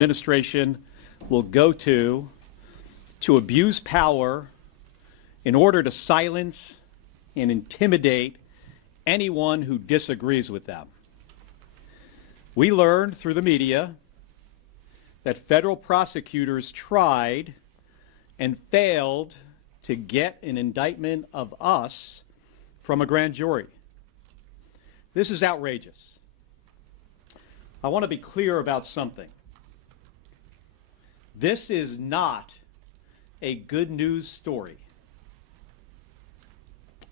administration will go to abuse power in order to silence and intimidate anyone who disagrees with them. We learned through the media that federal prosecutors tried and failed to get an indictment of us from a grand jury. This is outrageous. I want to be clear about something. This is not a good news story.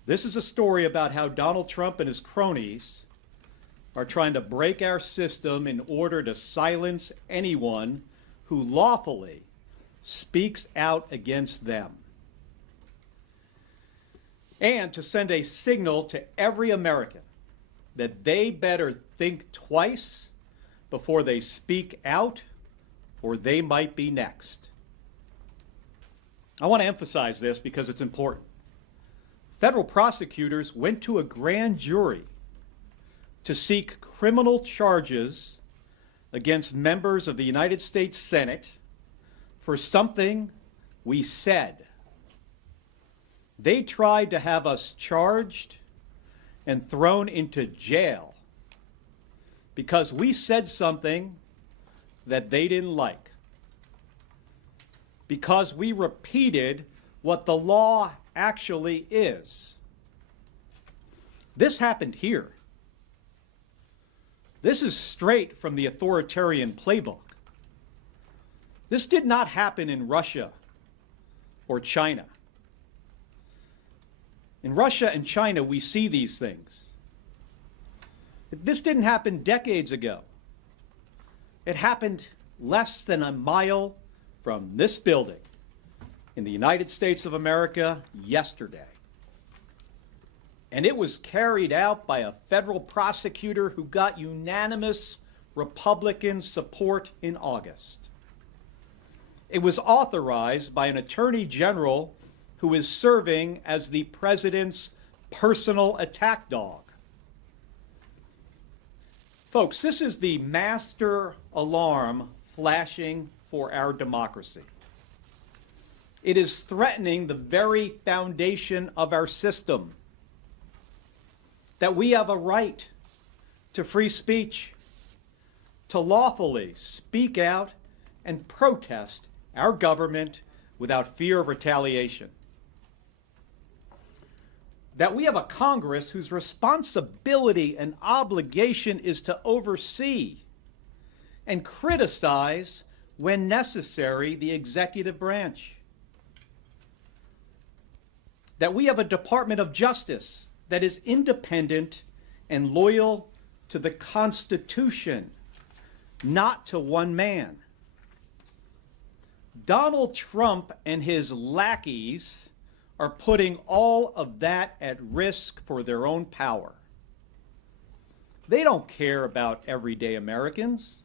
This is a story about how Donald Trump and his cronies are trying to break our system in order to silence anyone who lawfully speaks out against them, and to send a signal to every American that they better think twice before they speak out, or they might be next. I want to emphasize this because it's important. Federal prosecutors went to a grand jury to seek criminal charges against members of the United States Senate for something we said. They tried to have us charged and thrown into jail because we said something that they didn't like, because we repeated what the law actually is. This happened here. This is straight from the authoritarian playbook. This did not happen in Russia or China. In Russia and China, we see these things. This didn't happen decades ago. It happened less than a mile from this building in the United States of America yesterday. And it was carried out by a federal prosecutor who got unanimous Republican support in August. It was authorized by an attorney general who is serving as the president's personal attack dog. Folks, this is the master alarm flashing for our democracy. It is threatening the very foundation of our system, that we have a right to free speech, to lawfully speak out and protest our government without fear of retaliation. That we have a Congress whose responsibility and obligation is to oversee and criticize, when necessary, the executive branch. That we have a Department of Justice that is independent and loyal to the Constitution, not to one man. Donald Trump and his lackeys are putting all of that at risk for their own power. They don't care about everyday Americans.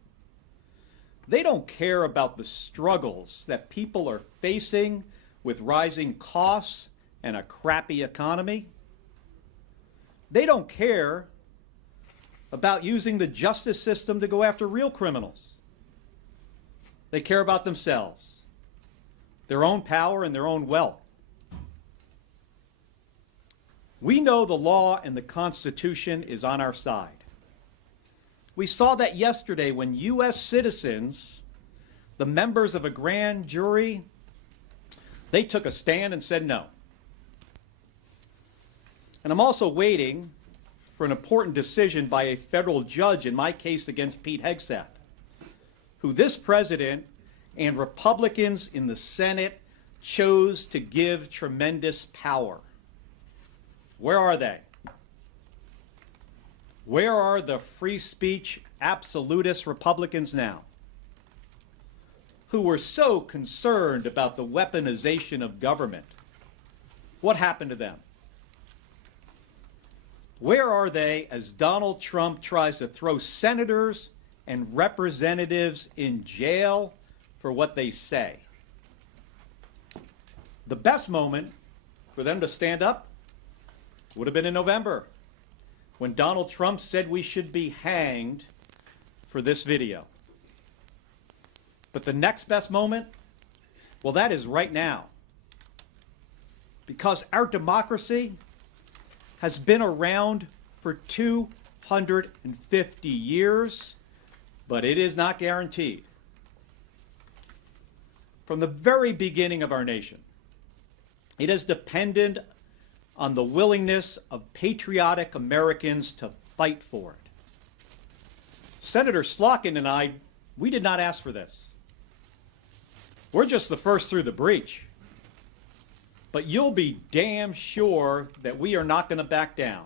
They don't care about the struggles that people are facing with rising costs and a crappy economy. They don't care about using the justice system to go after real criminals. They care about themselves, their own power, and their own wealth. We know the law and the Constitution is on our side. We saw that yesterday when U.S. citizens, the members of a grand jury, they took a stand and said no. And I'm also waiting for an important decision by a federal judge in my case against Pete Hegseth, who this president and Republicans in the Senate chose to give tremendous power. Where are they? Where are the free speech absolutist Republicans now, who were so concerned about the weaponization of government? What happened to them? Where are they as Donald Trump tries to throw senators and representatives in jail for what they say? The best moment for them to stand up would have been in November, when Donald Trump said we should be hanged for this video. But the next best moment, well, that is right now. Because our democracy has been around for 250 years, but it is not guaranteed. From the very beginning of our nation, it has depended on the willingness of patriotic Americans to fight for it. Senator Slotkin and I, we did not ask for this. We're just the first through the breach. But you'll be damn sure that we are not going to back down.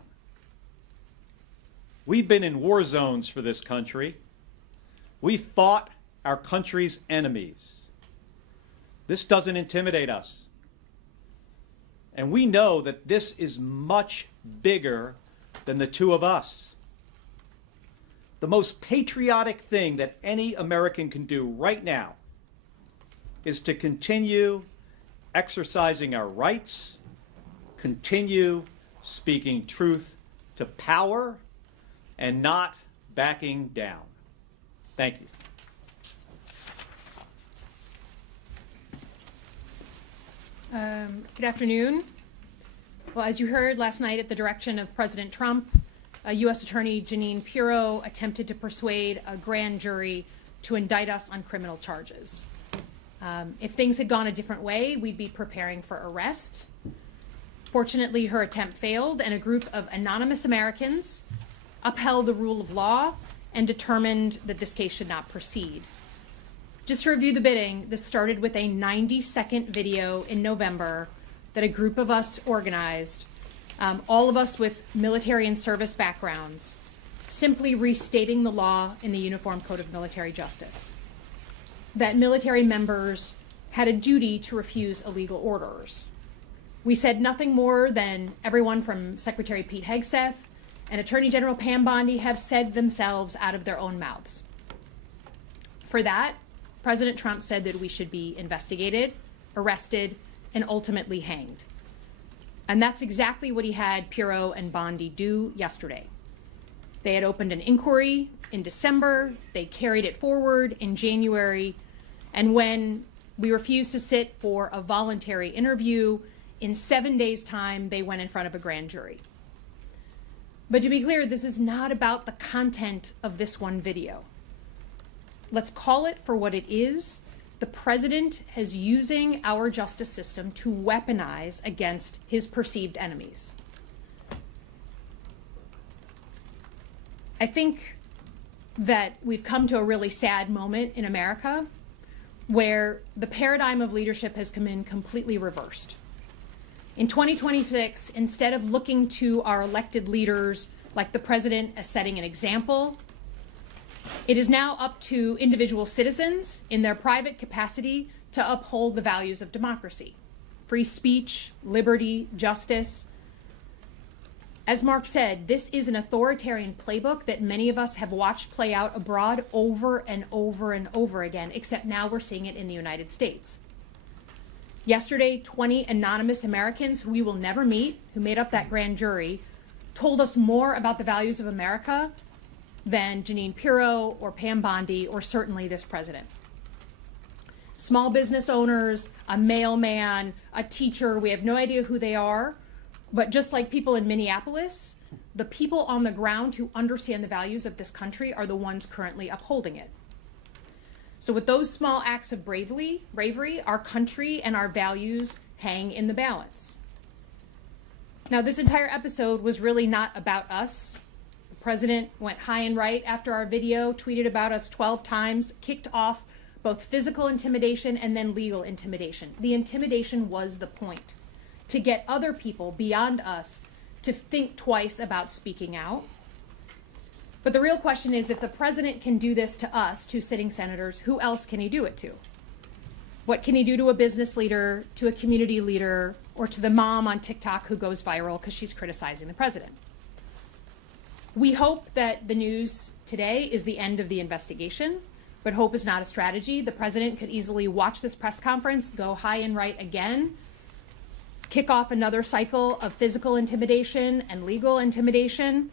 We've been in war zones for this country. We fought our country's enemies. This doesn't intimidate us. And we know that this is much bigger than the two of us. The most patriotic thing that any American can do right now is to continue exercising our rights, continue speaking truth to power, and not backing down. Thank you. Good afternoon. Well, as you heard last night at the direction of President Trump, U.S. Attorney Jeanine Pirro attempted to persuade a grand jury to indict us on criminal charges. If things had gone a different way, we'd be preparing for arrest. Fortunately, her attempt failed, and a group of anonymous Americans upheld the rule of law and determined that this case should not proceed. Just to review the bidding, this started with a 90-second video in November that a group of us organized, all of us with military and service backgrounds, simply restating the law in the Uniform Code of Military Justice, that military members had a duty to refuse illegal orders. We said nothing more than everyone from Secretary Pete Hegseth and Attorney General Pam Bondi have said themselves out of their own mouths. For that, President Trump said that we should be investigated, arrested, and ultimately hanged. And that's exactly what he had Pirro and Bondi do yesterday. They had opened an inquiry in December, they carried it forward in January, and when we refused to sit for a voluntary interview, in 7 days' time, they went in front of a grand jury. But to be clear, this is not about the content of this one video. Let's call it for what it is. The president is using our justice system to weaponize against his perceived enemies. I think that we've come to a really sad moment in America where the paradigm of leadership has come in completely reversed. In 2026, instead of looking to our elected leaders like the president as setting an example, it is now up to individual citizens in their private capacity to uphold the values of democracy, free speech, liberty, justice. As Mark said, this is an authoritarian playbook that many of us have watched play out abroad over and over and over again, except now we're seeing it in the United States. Yesterday, 20 anonymous Americans who we will never meet, who made up that grand jury, told us more about the values of America than Jeanine Pirro or Pam Bondi or certainly this president. Small business owners, a mailman, a teacher, we have no idea who they are, but just like people in Minneapolis, the people on the ground who understand the values of this country are the ones currently upholding it. So with those small acts of bravery, our country and our values hang in the balance. Now, this entire episode was really not about us. The president went high and right after our video, tweeted about us 12 times, kicked off both physical intimidation and then legal intimidation. The intimidation was the point, to get other people beyond us to think twice about speaking out. But the real question is, if the president can do this to us, to sitting senators, who else can he do it to? What can he do to a business leader, to a community leader, or to the mom on TikTok who goes viral because she's criticizing the president? We hope that the news today is the end of the investigation, but hope is not a strategy. The president could easily watch this press conference, go high and right again, kick off another cycle of physical intimidation and legal intimidation.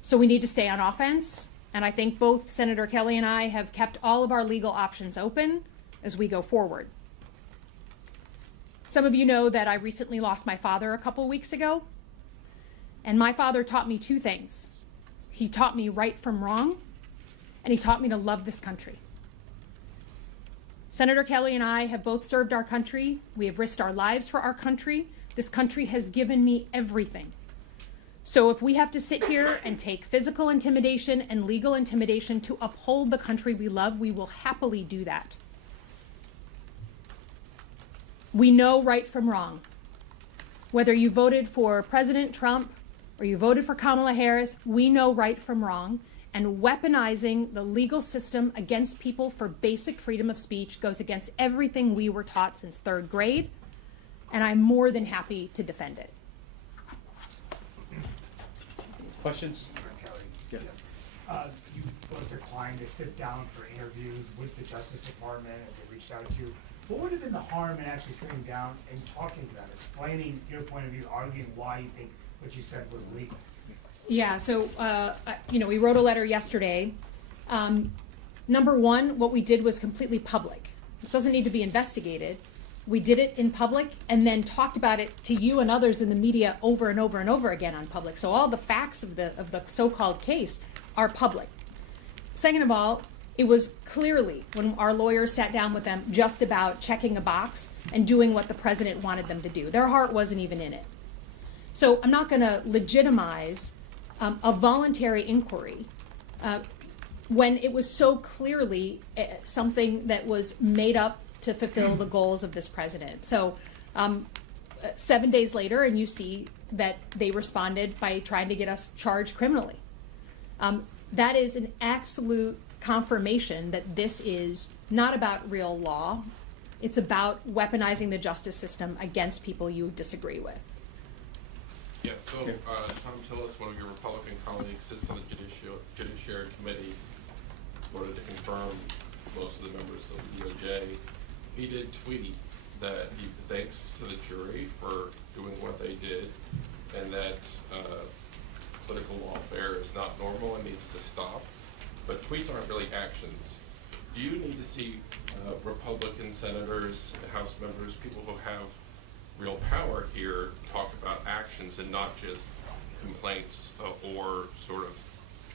So we need to stay on offense, And I think both Senator Kelly and I have kept all of our legal options open as we go forward. Some of you know that I recently lost my father a couple weeks ago. And my father taught me two things. He taught me right from wrong, and he taught me to love this country. Senator Kelly and I have both served our country. We have risked our lives for our country. This country has given me everything. So if we have to sit here and take physical intimidation and legal intimidation to uphold the country we love, we will happily do that. We know right from wrong. Whether you voted for President Trump or you voted for Kamala Harris, we know right from wrong. And weaponizing the legal system against people for basic freedom of speech goes against everything we were taught since third grade. And I'm more than happy to defend it. Questions? Kelly. Yeah. You both declined to sit down for interviews with the Justice Department as they reached out to you. What would have been the harm in actually sitting down and talking to them, explaining your point of view, arguing why you think what you said was legal? Yeah, so, we wrote a letter yesterday. Number one, what we did was completely public. This doesn't need to be investigated. We did it in public and then talked about it to you and others in the media over and over and over again on public. So all the facts of the so-called case are public. Second of all, it was clearly, when our lawyers sat down with them, just about checking a box and doing what the president wanted them to do. Their heart wasn't even in it. So I'm not going to legitimize a voluntary inquiry when it was so clearly something that was made up to fulfill the goals of this president. So 7 days later, and you see that they responded by trying to get us charged criminally. That is an absolute confirmation that this is not about real law. It's about weaponizing the justice system against people you disagree with. Yeah, so Tom Tillis, one of your Republican colleagues, sits on the Judiciary Committee, voted to confirm most of the members of the DOJ. He did tweet that he thanks to the jury for doing what they did, and that political lawfare is not normal and needs to stop. But tweets aren't really actions. Do you need to see Republican senators, House members, people who have real power here talk about actions and not just complaints or sort of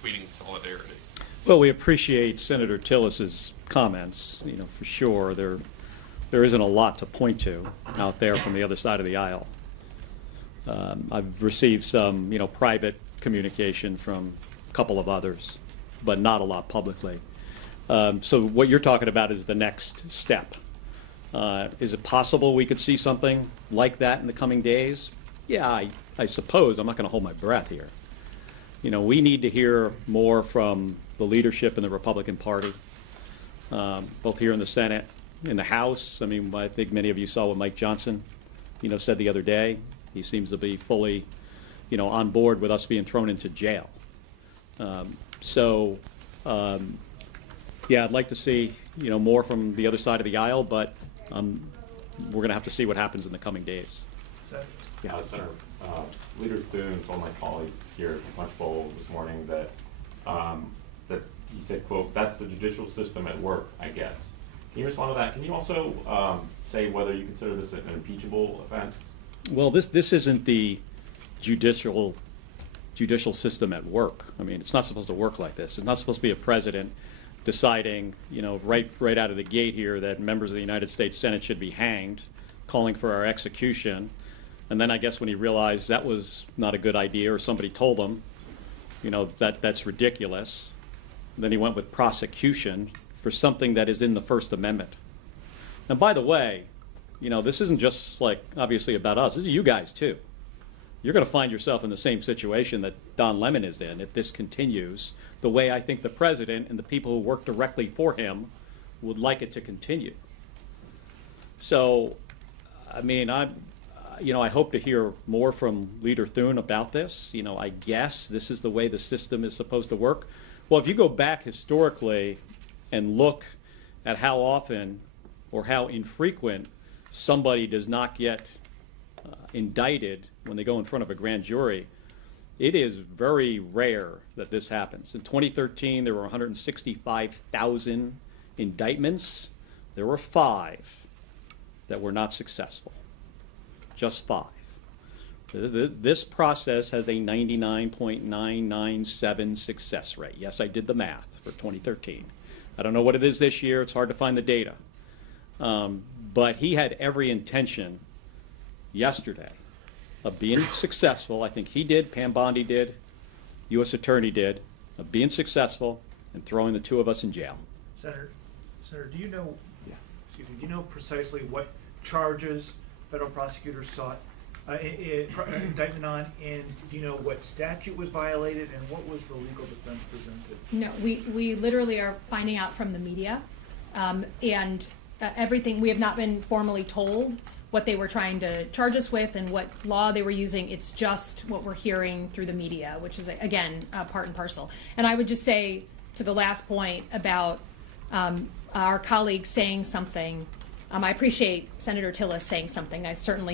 tweeting solidarity? Well, we appreciate Senator Tillis's comments, for sure. There isn't a lot to point to out there from the other side of the aisle. I've received some, private communication from a couple of others, but not a lot publicly. So what you're talking about is the next step. Is it possible we could see something like that in the coming days? Yeah, I suppose. I'm not going to hold my breath here. We need to hear more from the leadership in the Republican Party, both here in the Senate, in the House. I mean, I think many of you saw what Mike Johnson, said the other day. He seems to be fully, on board with us being thrown into jail. Yeah, I'd like to see, more from the other side of the aisle, but we're going to have to see what happens in the coming days. Yeah, Senator, Leader Thune told my colleague here at Lunch Bowl this morning that that he said, quote, "That's the judicial system at work, I guess." Can you respond to that? Can you also say whether you consider this an impeachable offense? Well, this isn't the judicial system at work. I mean, it's not supposed to work like this. It's not supposed to be a president deciding, right out of the gate here that members of the United States Senate should be hanged, calling for our execution. And then I guess when he realized that was not a good idea, or somebody told him, that's ridiculous, then he went with prosecution for something that is in the First Amendment. And by the way, this isn't just obviously about us. This is you guys too. You're going to find yourself in the same situation that Don Lemon is in if this continues the way I think the president and the people who work directly for him would like it to continue. So, I mean, I hope to hear more from Leader Thune about this. I guess this is the way the system is supposed to work. Well, if you go back historically and look at how often or how infrequent somebody does not get indicted when they go in front of a grand jury, It is very rare that this happens. In 2013, there were 165,000 indictments. There were 5 that were not successful. Just 5. This process has a 99.997 success rate. Yes, I did the math for 2013. I don't know what it is this year. It's hard to find the data. But he had every intention yesterday of being successful. I think he did, Pam Bondi did, U.S. Attorney did, of being successful and throwing the 2 of us in jail. Senator, do you know, excuse me, do you know precisely what charges federal prosecutors sought indictment on, and do you know what statute was violated and what was the legal defense presented? No, we literally are finding out from the media, and everything, we have not been formally told what they were trying to charge us with and what law they were using. It's just what we're hearing through the media, which is, again, part and parcel. And I would just say, to the last point about our colleague saying something, I appreciate Senator Tillis saying something.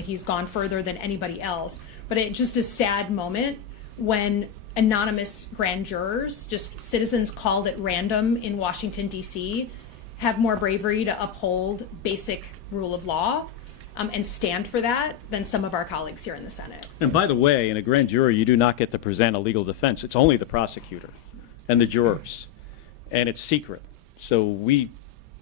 He's gone further than anybody else. But it's just a sad moment when anonymous grand jurors, just citizens called at random in Washington, D.C., have more bravery to uphold basic rule of law and stand for that than some of our colleagues here in the Senate. And by the way, in a grand jury, you do not get to present a legal defense. It's only the prosecutor and the jurors, and it's secret. So we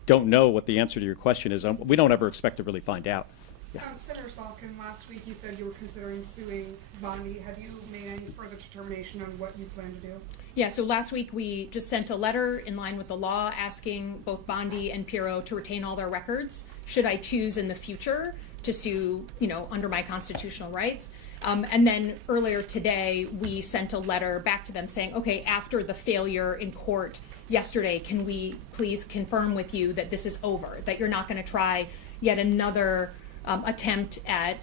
don't know what the answer to your question is. We don't ever expect to really find out. Yeah. Senator Slotkin, last week you said you were considering suing Bondi. Have you made any further determination on what you plan to do? Yeah, so last week we just sent a letter in line with the law asking both Bondi and Pirro to retain all their records should I choose in the future to sue, under my constitutional rights. And then earlier today, we sent a letter back to them saying, okay, after the failure in court yesterday, can we please confirm with you that this is over, that you're not going to try yet another attempt at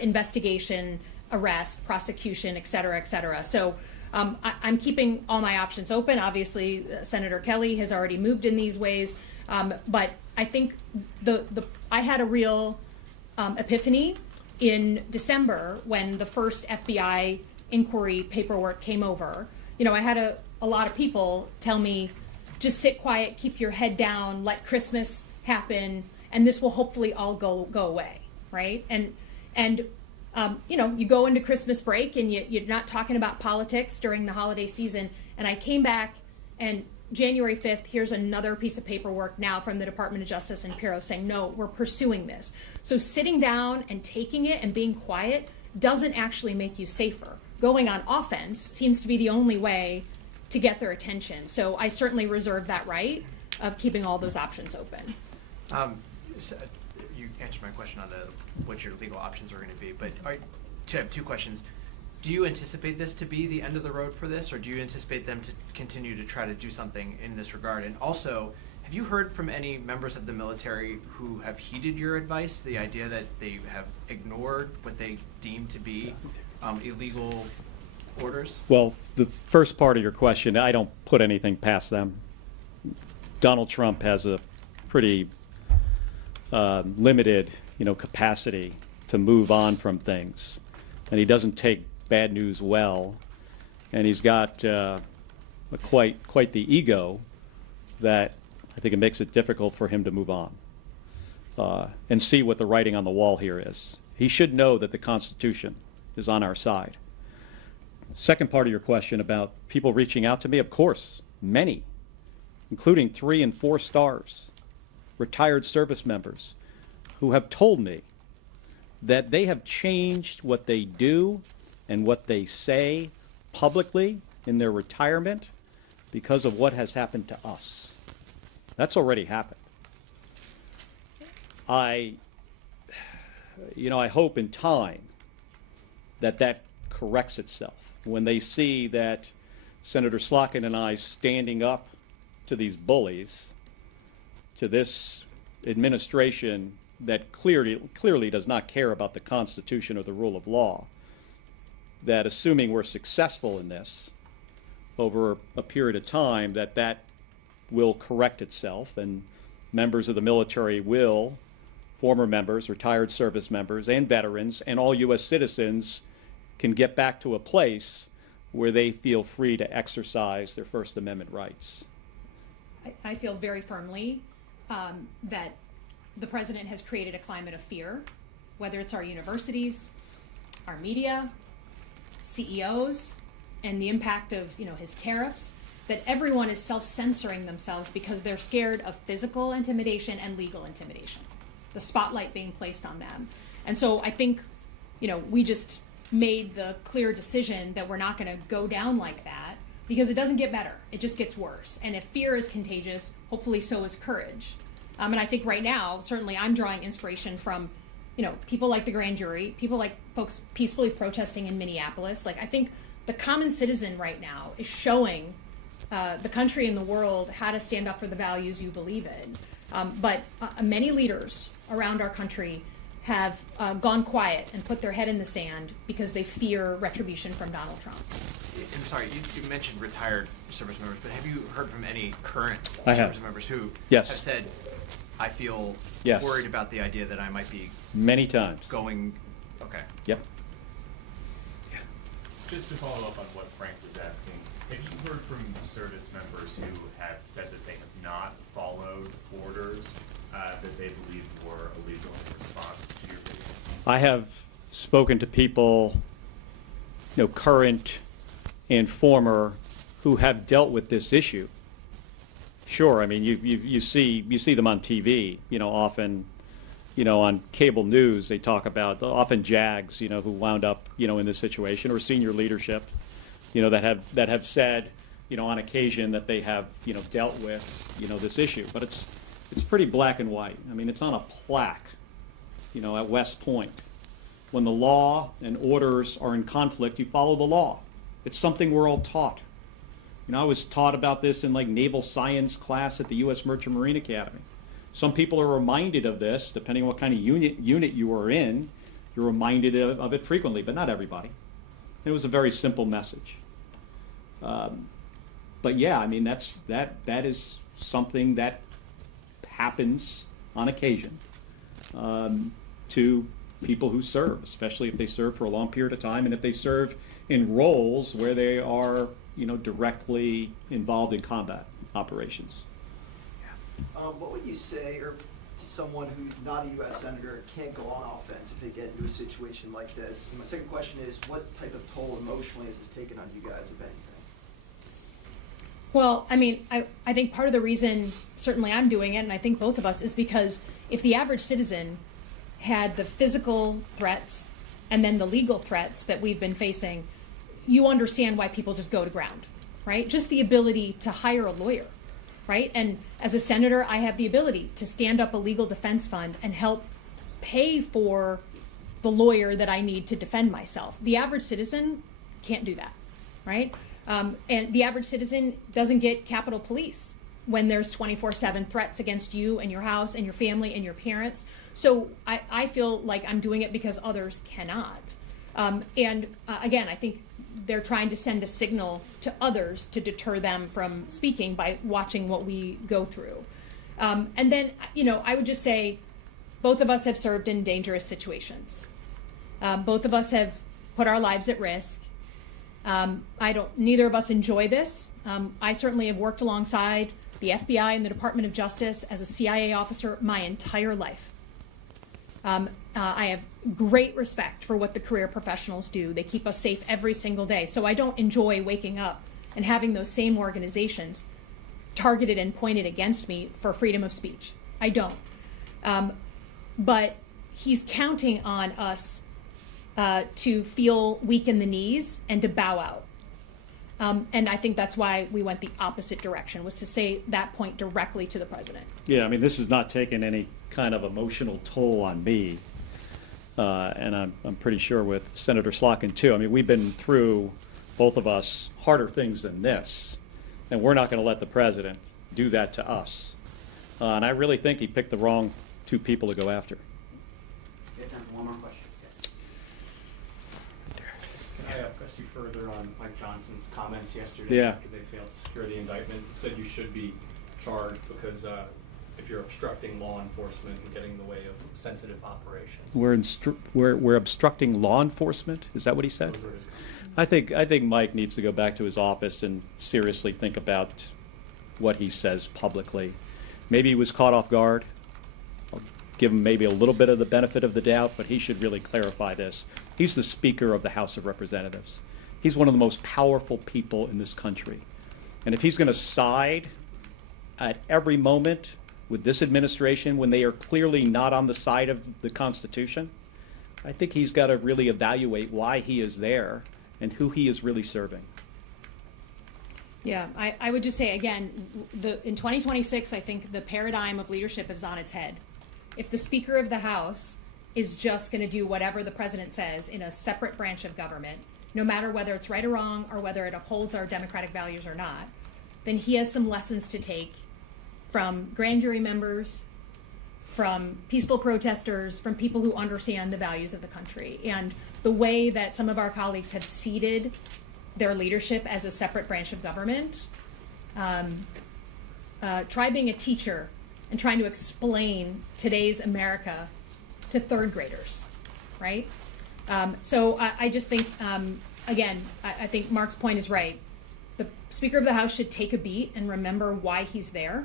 investigation, arrest, prosecution, et cetera, et cetera. So I'm keeping all my options open. Obviously, Senator Kelly has already moved in these ways. But I think I had a real epiphany in December when the first FBI inquiry paperwork came over. I had a lot of people tell me, just sit quiet, keep your head down, let Christmas happen, and this will hopefully all go away, right? And you go into Christmas break and you're not talking about politics during the holiday season. And I came back, and January 5th, here's another piece of paperwork now from the Department of Justice and Pirro saying, no, we're pursuing this. So sitting down and taking it and being quiet doesn't actually make you safer. Going on offense seems to be the only way to get their attention. So I certainly reserve that right of keeping all those options open. You answered my question on what your legal options are going to be, but I have 2 questions. Do you anticipate this to be the end of the road for this, or do you anticipate them to continue to try to do something in this regard? And also, have you heard from any members of the military who have heeded your advice, the idea that they have ignored what they deem to be illegal orders? Well, the first part of your question, I don't put anything past them. Donald Trump has a pretty limited, capacity to move on from things, and he doesn't take bad news well, and he's got quite the ego that I think it makes it difficult for him to move on and see what the writing on the wall here is. He should know that the Constitution is on our side. Second part of your question about people reaching out to me, of course, many, including 3 and 4 stars, retired service members, who have told me that they have changed what they do and what they say publicly in their retirement because of what has happened to us. That's already happened. I hope in time that corrects itself. When they see that Senator Slotkin and I standing up to these bullies, to this administration that clearly does not care about the Constitution or the rule of law, that assuming we're successful in this over a period of time, that will correct itself, and members of the military will, former members, retired service members, and veterans, and all U.S. citizens can get back to a place where they feel free to exercise their First Amendment rights? I feel very firmly that the president has created a climate of fear, whether it's our universities, our media, CEOs, and the impact of his tariffs, that everyone is self-censoring themselves because they're scared of physical intimidation and legal intimidation, the spotlight being placed on them. And so I think we just made the clear decision that we're not going to go down like that, because it doesn't get better, it just gets worse. And if fear is contagious, hopefully so is courage. And I think right now, certainly I'm drawing inspiration from people like the grand jury, people like folks peacefully protesting in Minneapolis. Like, I think the common citizen right now is showing the country and the world how to stand up for the values you believe in. But many leaders around our country have gone quiet and put their head in the sand because they fear retribution from Donald Trump. I'm sorry, you mentioned retired service members, but have you heard from any current I have. service members who Yes. have said, I feel Yes. worried about the idea that I might be Many times. going, okay. Yep. Just to follow up on what Frank was asking, have you heard from service members who have said that they have not followed orders that they believe were illegal in response to your video? I have spoken to people, current and former, who have dealt with this issue. Sure, I mean, you see them on TV, often, on cable news, they talk about often JAGs, who wound up, in this situation, or senior leadership, that have said, on occasion that they have, dealt with, this issue. But it's pretty black and white. I mean, it's on a plaque, at West Point. When the law and orders are in conflict, you follow the law. It's something we're all taught. I was taught about this in naval science class at the U.S. Merchant Marine Academy. Some people are reminded of this, depending on what kind of unit you are in. You're reminded of it frequently, but not everybody. It was a very simple message. But yeah, I mean, that is something that happens on occasion to people who serve, especially if they serve for a long period of time, and if they serve in roles where they are, directly involved in combat operations. What would you say, or to someone who's not a U.S. senator can't go on offense if they get into a situation like this? And my second question is, what type of toll emotionally has this taken on you guys, if anything? Well, I mean, I think part of the reason, certainly I'm doing it, and I think both of us, is because if the average citizen had the physical threats and then the legal threats that we've been facing, you understand why people just go to ground, right? Just the ability to hire a lawyer, right? And as a senator, I have the ability to stand up a legal defense fund and help pay for the lawyer that I need to defend myself. The average citizen can't do that, right? And the average citizen doesn't get Capitol Police when there's 24/7 threats against you and your house and your family and your parents. So I feel like I'm doing it because others cannot. Again, I think they're trying to send a signal to others to deter them from speaking by watching what we go through. And then, I would just say both of us have served in dangerous situations. Both of us have put our lives at risk. Neither of us enjoy this. I certainly have worked alongside the FBI and the Department of Justice as a CIA officer my entire life. I have great respect for what the career professionals do. They keep us safe every single day. So I don't enjoy waking up and having those same organizations targeted and pointed against me for freedom of speech. I don't. But he's counting on us to feel weak in the knees and to bow out. And I think that's why we went the opposite direction, was to say that point directly to the president. Yeah, I mean, this has not taken any kind of emotional toll on me. And I'm pretty sure with Senator Slotkin too. I mean, we've been through, both of us, harder things than this. And we're not going to let the president do that to us. And I really think he picked the wrong two people to go after. Okay, time for one more question. Can I press you further on Mike Johnson's comments yesterday? Yeah. After they failed to secure the indictment, he said you should be charged because if you're obstructing law enforcement and getting in the way of sensitive operations. We're obstructing law enforcement? Is that what he said? Those were his comments. I think Mike needs to go back to his office and seriously think about what he says publicly. Maybe he was caught off guard. I'll give him maybe a little bit of the benefit of the doubt, but he should really clarify this. He's the Speaker of the House of Representatives. He's one of the most powerful people in this country. And if he's going to side at every moment with this administration when they are clearly not on the side of the Constitution, I think he's got to really evaluate why he is there and who he is really serving. Yeah, I would just say, again, in 2026, I think the paradigm of leadership is on its head. If the Speaker of the House is just going to do whatever the President says in a separate branch of government, no matter whether it's right or wrong or whether it upholds our democratic values or not, then he has some lessons to take from grand jury members, from peaceful protesters, from people who understand the values of the country. And the way that some of our colleagues have ceded their leadership as a separate branch of government, try being a teacher and trying to explain today's America to third graders, right? So I just think, again, I think Mark's point is right. The Speaker of the House should take a beat and remember why he's there,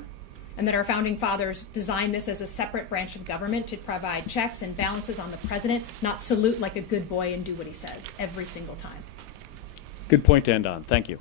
and that our founding fathers designed this as a separate branch of government to provide checks and balances on the president, not salute like a good boy and do what he says every single time. Good point to end on. Thank you.